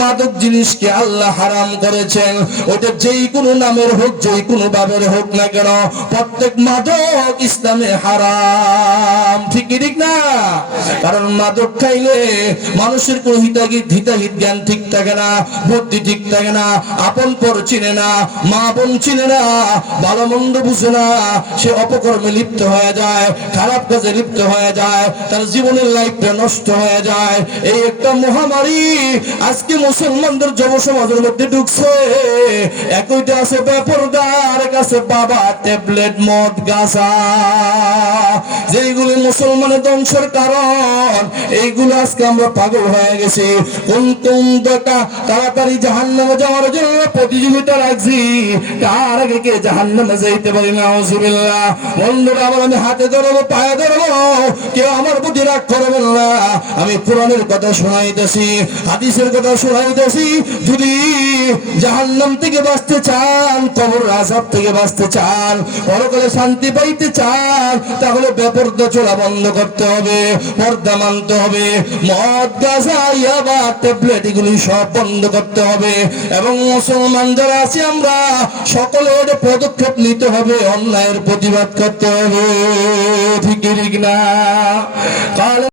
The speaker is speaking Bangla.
মাদক জিনিসকে আল্লাহ হারাম করেছেন, ওটা যেই কোনো নামের হোক, যেই কোনো ভাবের হোক না কেন, প্রত্যেক মাদক ইসলামে হারাম। ঠিক কি ঠিক না? কারণ মাদক খাইলে মানুষের কোনো হিতাহিত জ্ঞান ঠিক থাকে না, বুদ্ধি ঠিক থাকে না, আপন পর চিনে না, মা বোন চিনে না, ভালো মন্দ বুঝে না, সে অপকর্মে লিপ্ত হয়ে যায়, খারাপ কাজে লিপ্ত হয়ে যায়, তার জীবনের লাইফটা নষ্ট হয়ে যায়। এই একটা মহামারী আজকে মুসলমানদের যুব সমাজের মধ্যে ঢুকছে। একইটা আছে বেপরদা, আরেক আছে বাবা ট্যাবলেট, মদ, গাঁজা, যেইগুলি মুসলমানের ধ্বংসের কারণ। এইগুলো আজকে আমরা পাগল হয়ে গেছি। কুনতুম তাড়াতাড়ি জাহান্নামে যাওয়ার জন্য প্রতিযোগিতা রাখছি, তার আগে কে জাহান্নামে যাইতে পারি না। আউযুবিল্লাহ। বন্ধুরা আমার, আমি হাতে ধরবো, পায়ে ধরবো, কেউ আমার প্রতি রাগ করবেন না। আমি কোরআনের কথা শোনাইতেছি, হাদিসের কথা শোনাইতেছি। যদি জাহান্নাম থেকে বাঁচতে চান, কবর আযাব থেকে বাঁচতে চান, পরকালে শান্তি পাইতে চান, তাহলে বেপরদা চলা বন্ধ করতে হবে, পর্দা মানতে হবে। মদ, গাঁজা, ইয়াবা, ট্যাবলেট এগুলি সব বন্ধ করতে হবে। এবং মুসলমান যারা আছি আমরা সকলের পদক্ষেপ নিতে হবে, অন্যায়ের প্রতিবাদ করতে হবে। ঠিক ঠিক না?